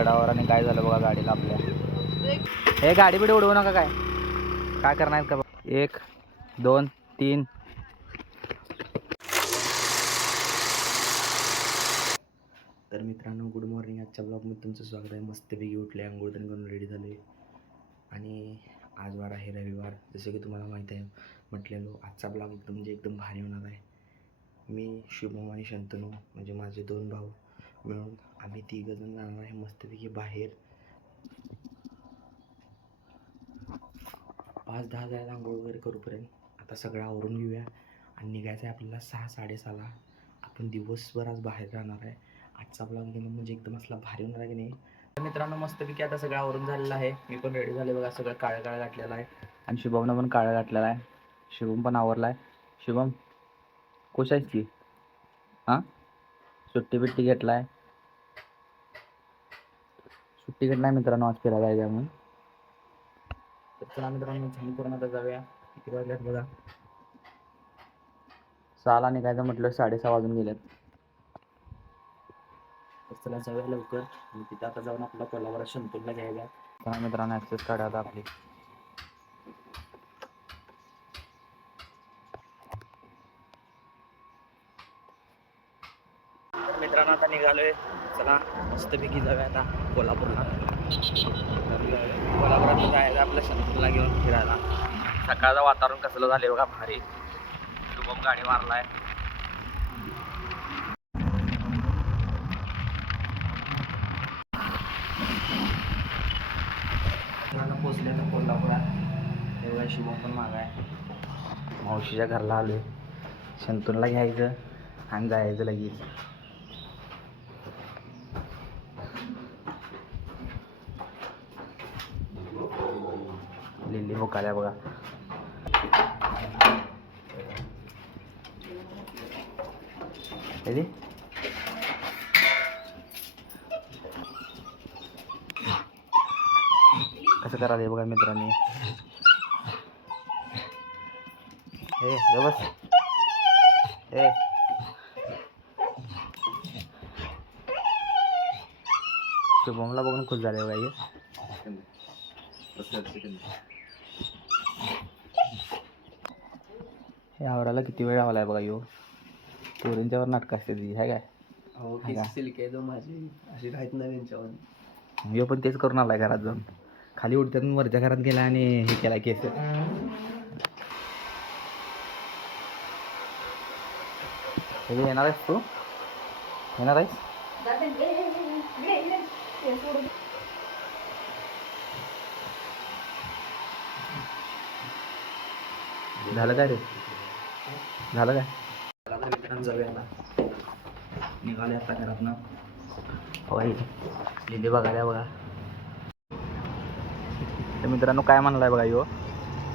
गडावर आणि काय झालं बघा गाडीला आपल्या. हे गाडी बिडी उडवू नका. काय करणार का? 1 2 3. तर मित्रांनो गुड मॉर्निंग. आजच्या ब्लॉगमध्ये तुमचं स्वागत आहे. मस्तपैकी उठले, आंघोळ करून रेडी झाले आणि आज वार आहे रविवार. जसं की तुम्हाला माहीत आहे म्हटलेलो आजचा ब्लॉग एकदम भारी होणार आहे. मी शुभम आणि शंतनू म्हणजे माझे 2 भाऊ मिळून आम्ही 3 जण जाणार आहे मस्तपैकी बाहेर. 5-10 जायला आंघोळ वगैरे करूपर्यंत आता सगळं आवरून घेऊया आणि निघायचं आहे आपल्याला 6-6:30ला. आपण दिवसभर आज बाहेर राहणार आहे. आजचा ब्लॉग घेणं म्हणजे एकदम असला भारी होणार आहे की नाही. तर मित्रांनो मस्तपैकी आता सगळं आवरून झालेलं आहे. मी पण रेडी झाले बघा. सगळं काळं घातलेलं आहे आणि शुभमनं पण काळं घातलेलं आहे. शुभम पण आवरला आहे. शुभम खुश आहेस की? हां सुट्टी बिट्टी घेतला आहे? सुट्टी घेतला मित्रांनो, आज फिरायला जायचं म्हणून. तर चला मित्रांनो छान करून आता जाऊया. किती वाजल्यात बघा, 6ला निघायचं म्हटलं 6:30 वाजून गेलेत. तर चला जाऊया लवकर आणि तिथं आता जाऊन आपला कोल्हापुरात शंतूरला घ्यायला. चला मित्रांनो ॲक्सेस काढा आता आपली. मित्रांनो आता निघालोय. चला मस्तपैकी जाऊया आता कोल्हापूरला. कोल्हापुरात जायचं आपल्या शंतूरला घेऊन फिरायला. सकाळचं वातावरण कसलं झाले बघा भारी. शुभम गाडी मारलाय. पोचले तर कोल्हापुरात. तेव्हा शुभम पण माग आहे. मावशीच्या घरला आलोय. शंतूरला घ्यायचं आणि जायचं लगेच. लिल्ली मुकाल्या बघा. कसं करायला बघा मित्रांनी. हे बस हे शुभमला बघून खुश झाले बघा. हे आवराला किती वेळ लावलाय बघा. यो पोरींच्यावर नाटक असते ती आहे काय. हो सिल्क आहे जो माझी अशी राहत नाही त्यांच्यावर. यो पण तेच करून आलाय घरात जाऊन. खाली उडत्यात वरच्या घरात गेला आणि हे केला केस. येणार आहेस तू? येणार आहेस? झालं काय रे? झालं काय? मित्रांनो जाऊया आता. निघाले आता घरातनं. होय लिहिली बघायला बघा. तर मित्रांनो काय म्हणलाय बघा यो.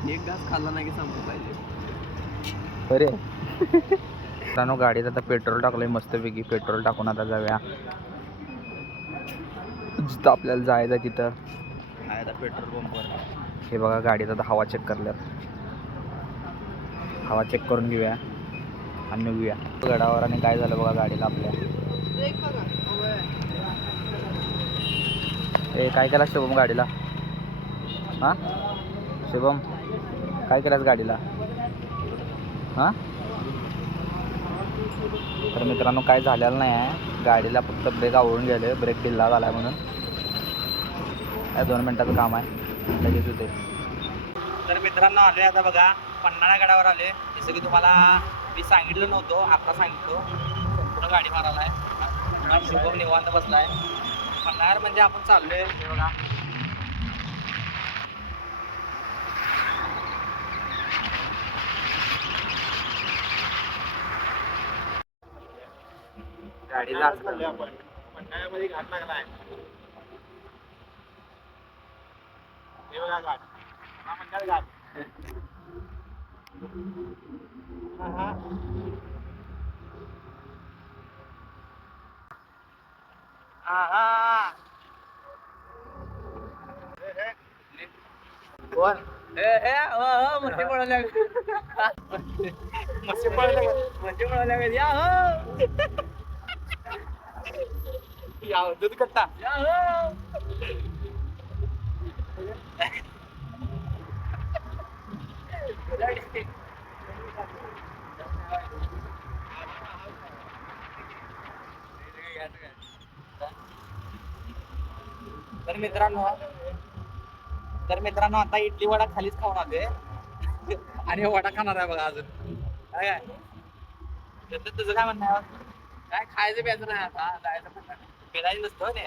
एक घास खाल्ला नाही की संपलं पाहिजे. अरे मित्रांनो गाडीत आता पेट्रोल टाकलंय मस्तपैकी. पेट्रोल टाकून आता जाऊया जिथं आपल्याला जायचं तिथं आहे आता पेट्रोल पंपवर. हे बघा गाडीत आता हवा चेक करल्यात. हवा चेक करून घेऊया आणि निघूया गडावर. आणि काय झालं बघा गाडीला आपल्या. ए काय केलास शुभम गाडीला? हां शुभम काय केलास गाडीला? हां तर मित्रांनो काय झालेलं नाही आहे. गाडीला फक्त ब्रेक आवळून गेले. ब्रेक ढिल्ला झाला म्हणून. काय 2 मिनिटाचं काम आहे लगेच होते. तर मित्रांनो आलो आहे आता बघा पन्हाळा गडावर आले. जसं की तुम्हाला मी सांगितलं नव्हतं, आता सांगितलं. संपूर्ण गाडी मारायला आहे. शुभम निवांत बसला आहे. पन्हाळा म्हणजे आपण चाललोय हे बघा. गाडीला पन्हाळ्यामध्ये घाट लागलाय. हे बघा घाट. हा पन्हाळा घाट. कोण? मच्छी पळाल्या. मच्छी पळाल्या या हो. दूध कट्टा तर मित्रांनो आता इडली वडा खालीच खाऊन आलोय आणि वडा खाणार आहे बघा अजून. काय तुझं काय म्हणणं आहे? काय खायचं प्यायचं नाही आता, जायचं फिरायचं नसतं ने,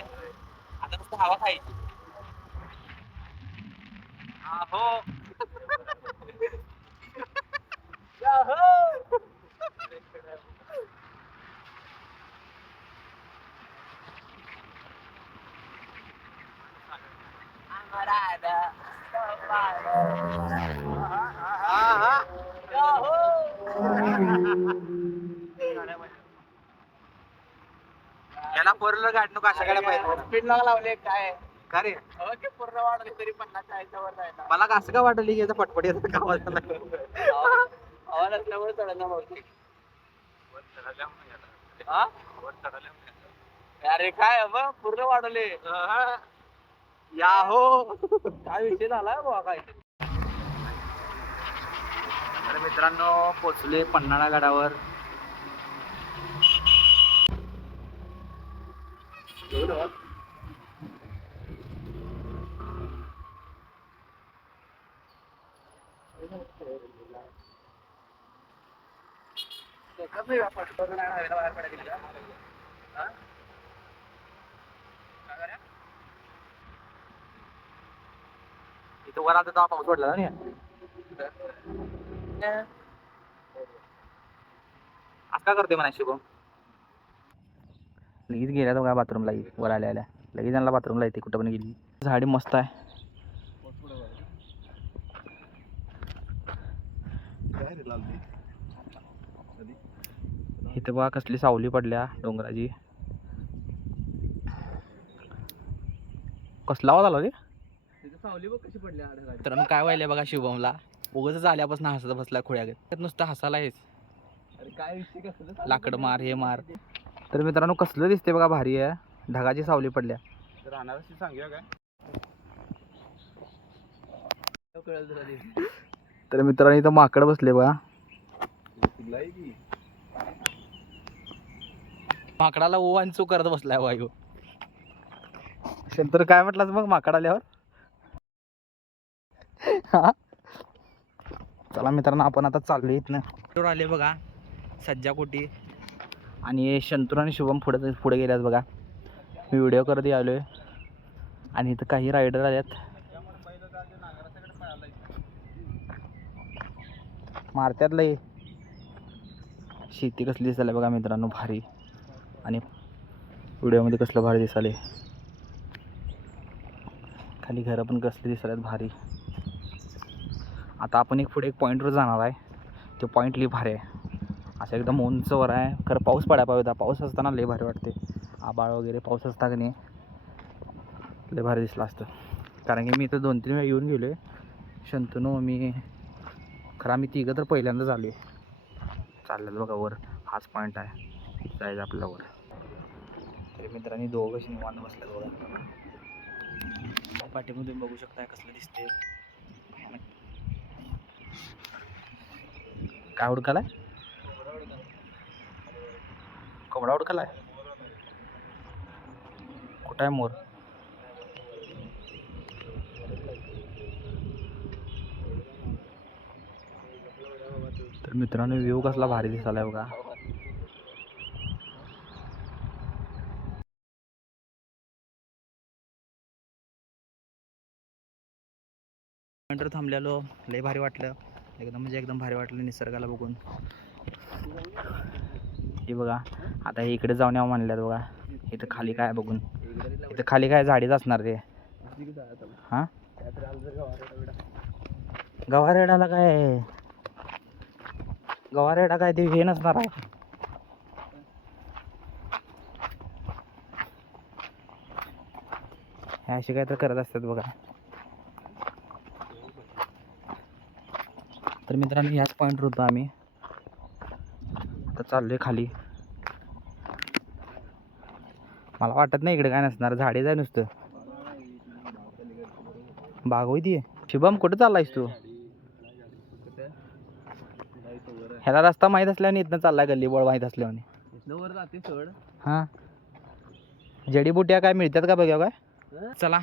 आता नुसतं हवा खायची. हो. याला फोरलं गाडणूक अशा गाड्या पाहिजे. स्पीड लावले काय का रे? पूर्ण वाढले तरी 50-40 वर जायला. मला असं का वाटलं की याचा पटपट येतं का आवाज आवाज असल्यामुळे चढना बहुतेक. अरे काय मग पूर्ण वाढवले या हो. काय विषय झालाय बुवा काय. तर मित्रांनो पोचले पन्हाळा गडावर. इथं वर आता पाऊस पडला ना. आज का करते म्हणा शुभम. लगेच गेल्या तो का बाथरूमला वर आल्या आल्या लगेच त्यांना बाथरूमला येते कुठं पण गेली. झाडी मस्त आहे. इथं बघा कसली सावली पडल्या डोंगराची. कसला आवाज आला रे. सावली बघ कशी पडली. तर मग काय व्हायला बघा शुभमला उगाच आल्यापासून हसत बसला खोळ्यागत नुसतं हसायला हेच. अरे काय विषय कसं लाकड मार हे मार. तर मित्रांनो कसलं दिसते बघा भारी आहे. ढगाची सावली पडल्या. राहणार सांगूया काय तर मित्रांनो इथं माकड बसले बघा. माकडाला ओवांचू करत बसलाय वायू. तर काय म्हटलं मग माकड आल्यावर. चला मित्रांनो आपण आता चाललोय इथनं. आले बघा सज्जाकोटी आणि शंतूर आणि शुभम पुढे गेल्यात बघा. मी व्हिडिओ करत आलोय आणि इथं काही रायडर आल्यात. मारत्यात लय. शेती कसली दिसायला बघा मित्रांनो भारी. आणि व्हिडिओमध्ये कसलं भारी दिसाले. खाली घरं पण कसली दिसायला भारी. आता आपण पुढे एक पॉईंटवर जाणार आहे. तो पॉईंट लई भारी आहे. असं एकदम उंचवर आहे. खरं पाऊस पडायला पाहिजे होता. पाऊस असताना लई भारी वाटते. आबाळ वगैरे पाऊस असता की नाही लई भारी दिसलं असतं. कारण की मी इथं 2-3 वेळा येऊन गेलो आहे. शंतनू मी खरं आम्ही तिघं तर पहिल्यांदाच आलो आहे. चाललं बघा वर. हाच पॉईंट आहे जायचं आपल्याला वर. तरी मित्रांनी दोघं निवांत बसल्यात बघा. पाठीमध्ये बघू शकता कसलं दिसते. काय हुडकालाय. कोंबडा हुडकालाय. कुठं आहे मोर. तर मित्रांनो व्ह्यू कसला भारी दिसायलाय बघा. नंतर थांबलेलो लय भारी वाटलं. एकदम म्हणजे एकदम भारी वाटलं निसर्गाला बघून. हे बघा आता हे इकडे जाऊन यावं म्हणल्यात बघा. इथं खाली काय बघून इथं खाली काय झाडीच असणार रे. हां गवारेडाला काय गवारेडा काय ते हे नसणार आहे. हे असे काय तर करत असतात बघा. तर मित्रांनो ह्याच पॉईंटवर होतो आम्ही. तर चाललोय खाली. मला वाटत नाही इकडे काय नसणार. झाडे जाय नुसतं बाग होती. शुभम कुठं चाललायस तू. ह्याला रस्ता माहीत असल्याने इथनं चाललाय. गल्लीबोळ माहीत असल्याने. वर जाते सोड. हां जडीबुट्या काय मिळतात का बघा काय. चला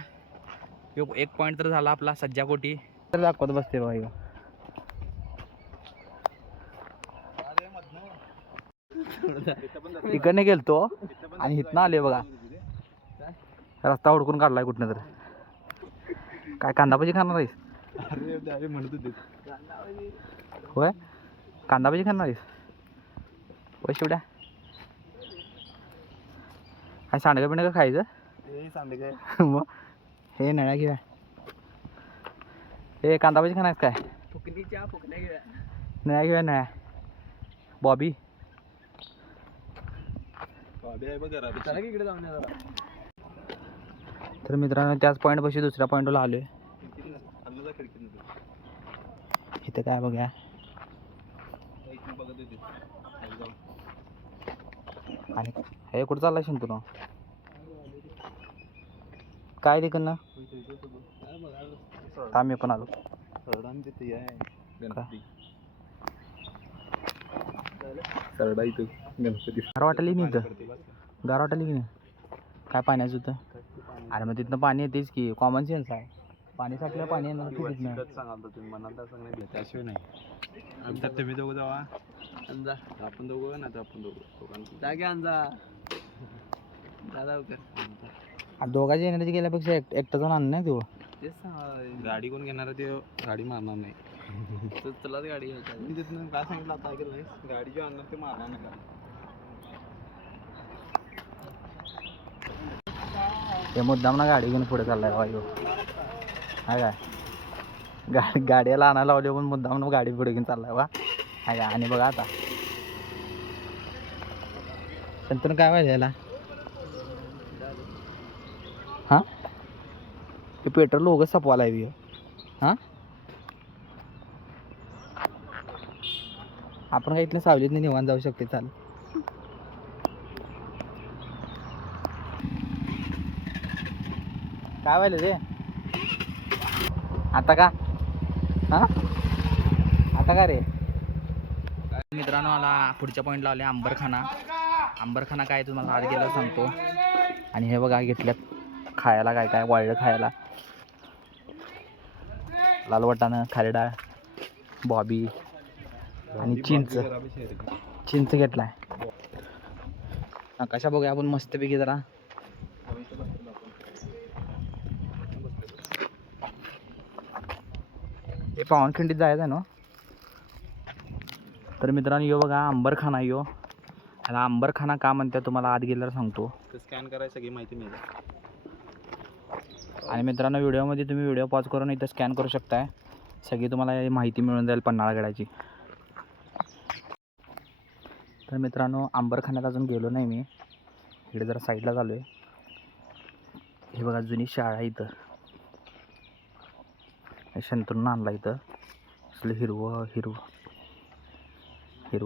एक पॉईंट तर झाला आपला सज्जाकोटी तर दाखवत बसते भाई इकडने गेलतो आणि इथनं आले बघा रस्ता हुडकून काढलाय कुठनं तर काय कांदा भाजी खाणार आहेस होय कांदा भाजी खाणार आहेस होय शिवड्या काय सांडगं बिंडगं खायचं मग हे नळ्या घेऊया हे कांदा भाजी खाणार काय नळ्या घेऊया नळ्या बॉबी तर मित्रांनो त्याच पॉईंट पाशी दुसऱ्या पॉईंटला आलोय इथे काय बघा आणि हे कुठं चाललाय शंतू ना काय तिकडनं मी पण आलो गार वाटली नाही इथं गार वाटली की नाही काय पाण्याचं होतं अरे मग तिथनं पाणी येतेच की कॉमन सेन्स आहे पाणी साठलं पाणी येणार की तिथनं त्याशिवाय नाही तर तुम्ही दोघं जावा आपण दोघं ना आपण दोघं जागे अंजा दोघांची एनर्जी गेल्यापेक्षा एकटं जाऊन आणलं नाही तू तेच सांगा गाडी कोण घेणार ते गाडी मारणार नाही तुलाच गाडी घ्यायची मी तिथून काय सांगितलं आता ऐकलं नाही गाडी जे आणणार ते मारणार नाही हे मुद्दाम ना गाडी घेऊन पुढे चाललाय वायू हा काय गाडीला आणायला लावली पण मुद्दाम ना गाडी पुढे घेऊन चाललाय वा हा काय आणि बघा आता शंतून काय व्हायला याला हां ते पेट्रोल उगाच सपवायला हवी हां आपण काय इथलं सावलीत नाही निवांत जाऊ शकते चाल काय व्हायला रे आता का हां आता का रे मित्रांनो आला पुढच्या पॉईंटला आले आंबरखाना काय तुम्हाला आज गेलं सांगतो आणि हे बघा घेतल्यात खायला काय काय वाळलं खायला लाल वाटाणं खारी डाळ बॉबी आणि चिंच घेतलाय कशा बघूया आपण मस्तपैकी जरा हे पावनखिंडीत जायचं आहे ना तर मित्रांनो यो बघा आंबरखाना यो ह्याला आंबरखाना का म्हणतात तुम्हाला आत गेल्यावर सांगतो स्कॅन करायची सगळी माहिती मिळेल आणि मित्रांनो व्हिडिओमध्ये तुम्ही व्हिडिओ पॉज करून इथं स्कॅन करू शकताय सगळी तुम्हाला माहिती मिळून जाईल पन्हाळगडाची तर मित्रांनो आंबरखान्यात अजून गेलो नाही मी इकडे जरा साईडला झालो आहे हे बघा जुनी शाळा इथं शंतरून आणला इथं असलं हिरवं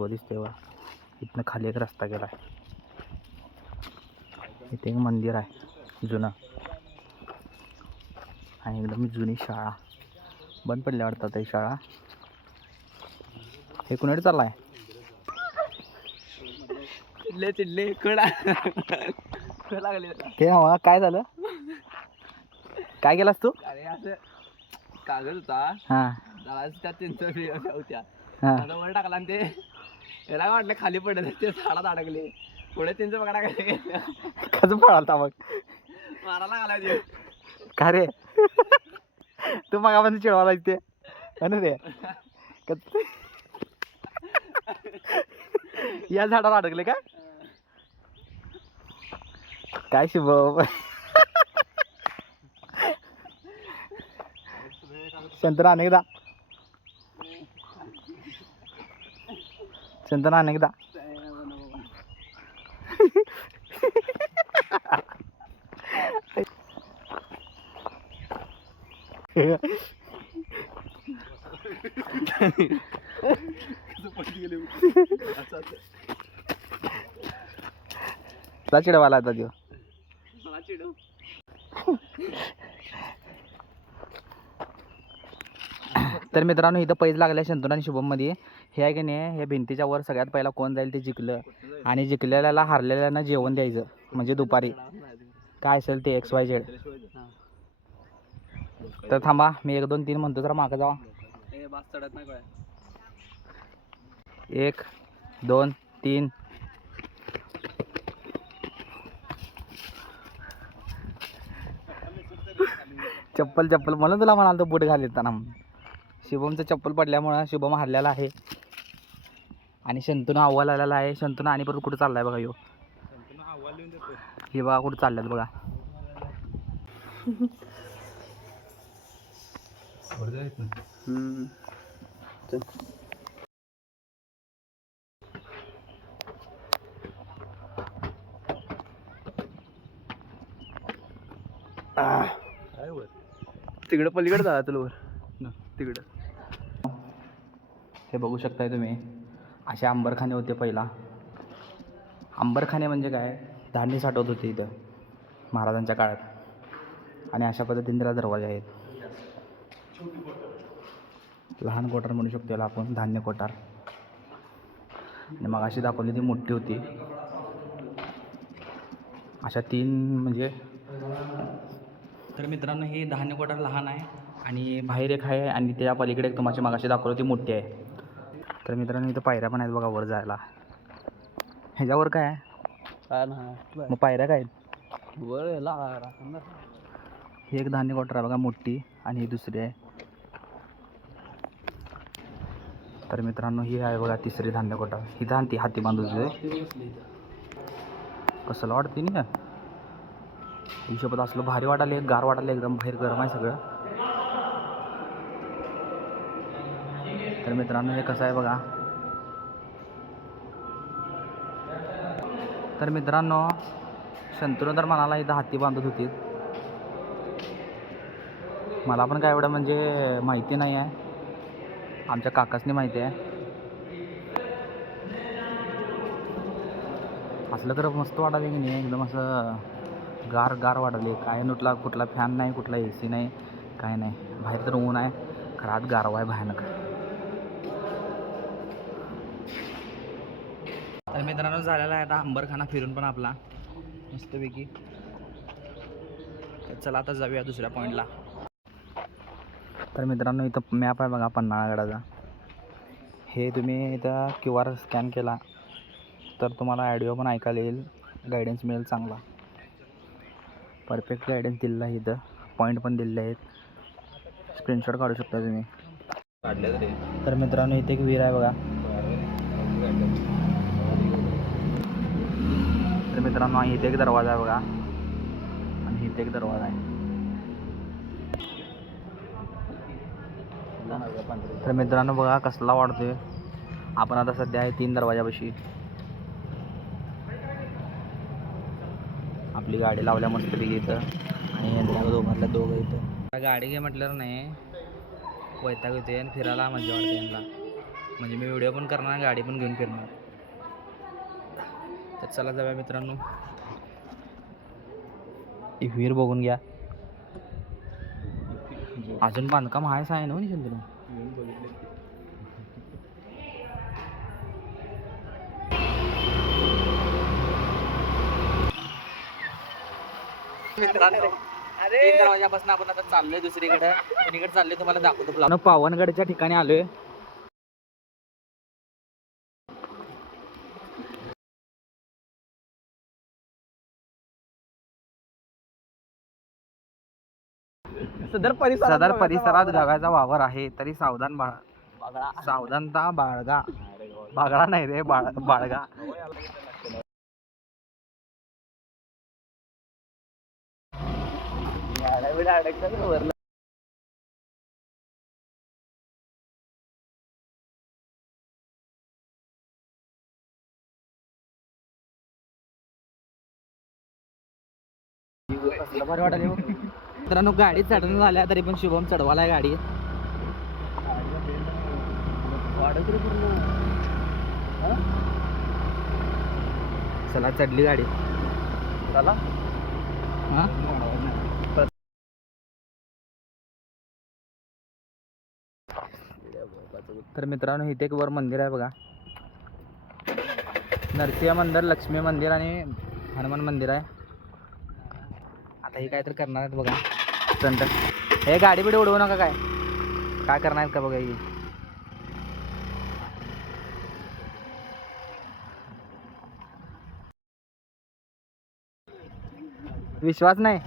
दिसते बघा इथनं खाली एक रस्ता गेला आहे इथे एक मंदिर आहे जुनं आणि एकदम जुनी शाळा बंद पडल्या वाटतात ही शाळा हे कुणाकडे चालला आहे चिडले कडा लागले ते हवा काय झालं काय केलास तू अरे असं कागद होता हां त्यात त्यांचं होत्या हां आता वर टाकला आणि ते याला वाटलं खाली पडलं ते झाडात अडकले पुढे त्यांचं बघा काय कसं पळालता मग मारायला आला ते का रे तू मग आपण चिडवायला ते ना रे या झाडावर अडकले का काय शुभ शंतना अनेकदा चिडवायला आता त्यो मला चिडव तर मित्रांनो इथं पैज लागल्या शंतनू आणि शुभममध्ये हे आहे की नाही हे भिंतीच्या वर सगळ्यात पहिला कोण जाईल ते जिंकलं आणि जिंकलेल्याला हारलेल्यांना जेवण द्यायचं म्हणजे दुपारी काय असेल ते XYZ तर थांबा मी 1 2 3 म्हणतो जरा मागं जावा. हे बास चढत नाही काय 1 2 3. चप्पल चप्पल म्हणून तुला म्हणाल तो बूट घाल येताना. शुभमचं चप्पल पडल्यामुळं शुभम हरलेला आहे आणि शंतूनं अव्वल आलेला आहे. शंतूनं आणि परत कुठं चाललाय बघा ह्यो. हे बघा कुठं चालल्यात बघा. तिकडं पलीकडे जा तुला वर तिकडं. हे बघू शकताय तुम्ही असे अंबरखाने होते पहिला. अंबरखाने म्हणजे काय धान्य साठवत होते इथं महाराजांच्या काळात. आणि अशा पद्धतीने त्याला दरवाजे आहेत. लहान कोठार म्हणू शकतो याला आपण धान्य कोठार. आणि मग अशी दाखवली ती मोठी होती. अशा 3 म्हणजे. तर मित्रांनो हे धान्य कोठार लहान आहे आणि बाहेर एक आहे आणि त्या पलीकडे एक तुम्हाला मागाशी दाखवली ती मोठी आहे. तर मित्रांनो इथं पायऱ्या पण आहेत बघा वर जायला. ह्याच्यावर काय आहे काय ना मग पायऱ्या काय आहेत. वर ही एक धान्य कोठार आहे बघा मोठी आणि ही दुसरी आहे. तर मित्रांनो ही आहे बघा तिसरी धान्य कोठार. ही धानती हाती बांधून कसं वाटते ना हिशोबात असलं भारी वाटायला. गार वाटायला एकदम. बाहेर गरम आहे सगळं. तर मित्रांनो हे कसं आहे बघा. तर मित्रांनो शंतनू तर म्हणाला इथं हाती बांधत होती. मला पण काय एवढं म्हणजे माहिती नाही आहे. आमच्या काकासनी माहिती आहे. असलं तर मस्त वाटायला की नाही एकदम असं गार गार वाटायले. काय नुटला कुठला फॅन नाही कुठला AC नाही काय नाही. बाहेर तर ऊन आहे खरं आत गारवा आहे भयानक. तर मित्रांनो झालेला आहे आता अंबरखाना फिरून पण आपला मस्तपैकी. तर चला आता जाऊया दुसऱ्या पॉईंटला. तर मित्रांनो इथं मॅप आहे बघा पन्हाळगडाचा. हे तुम्ही इथं QR स्कॅन केला तर तुम्हाला ऑडिओ पण ऐकायला येईल. गायडन्स मिळेल चांगला. परफेक्ट गायडन्स दिलेला आहे इथं. पॉईंट पण दिलेले आहेत. स्क्रीनशॉट काढू शकता तुम्ही. तर मित्रांनो इथे एक विहीर आहे बघा. तर मित्रांनो इथे एक दरवाजा आहे बघा आणि इथे एक दरवाजा आहे. तर मित्रांनो बघा कसला वाढतोय. आपण आता सध्या आहे 3 दरवाजापाशी. आपली गाडी लावल्या मस्तपैकी इथं आणि यांच्या दोघांना दोघं इथं. गाडी घे म्हटल्यावर नाही वैताग होते आणि फिरायला मजा वाटते यांना. म्हणजे मी व्हिडिओ पण करणार गाडी पण घेऊन फिरणार. तर चला जाऊया मित्रांनो. ही विहीर बघून घ्या. अजून बांधकाम आहेच आहे ना चंद्र. मित्रांनो 3 दरवाजापासून आपण आता चाललोय दुसरीकडे. कोणीकडे चाललोय तुम्हाला दाखवतो. पावनगडच्या ठिकाणी आलोय. सदर परिसरात गव्याचा वावर आहे तरी सावधानता बाळगा. बागळा नाही रे बाळगा. भारी वाटायला मित्रांनो. गाडी चढणं झाल्या तरी पण शुभम चढवायला आहे गाडी. चला चढली गाडी. चला हां तर मित्रांनो इथे एक वर मंदिर आहे बघा. नरसिंह मंदिर, लक्ष्मी मंदिर आणि हनुमान मंदिर आहे. आता हे काय तर करणार आहेत बघा स्टंट. हे गाडी बिडी उडवू नका काय काय करणार आहेत का बघा ही. विश्वास नाही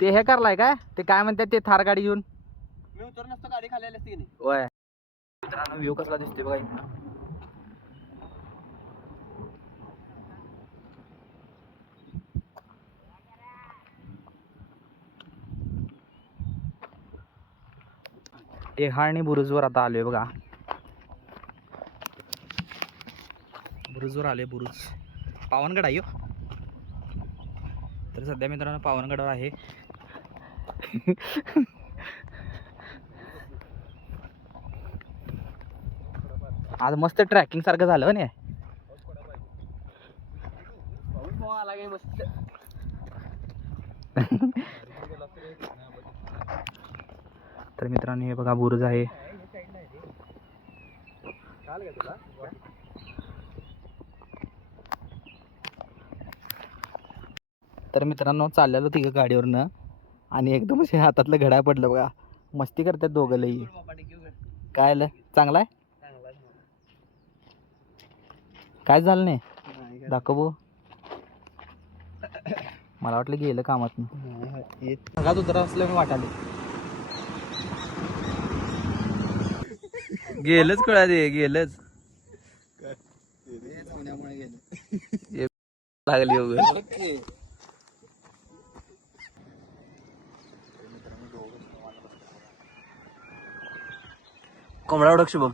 ते हे करलाय काय ते काय म्हणतात ते थार गाडी घेऊन मी उतर नसतो गाडी खाली आली असती की नाही. होय मित्रांनो व्ह्यू कसला दिसतोय बघा इथनं. टेहाळणी बुरुजवर आता आलोय बघा. बुरुजवर आलोय बुरुज पावनगड आहे ह्यो. तर सध्या मित्रांनो पावनगडावर आहे. आज मस्त ट्रॅकिंग सारखं झालं ना. आला काय मस्त. तर मित्रांनो हे बघा बुरुज आहे. तर मित्रांनो चाललेलो तिघं गाडीवरनं आणि एकदम असे हातातलं घड्याळ पडलं बघा. मस्ती करतात दोघं लई. काय आलं चांगला आहे काय झालं नाही दाखव. मला वाटलं गेलं कामात सगळ्यात उतर असलं मी वाटाले. गेलंच कळा दे गेलंच लागली वगैरे. कोंबडा ओळख शुभम.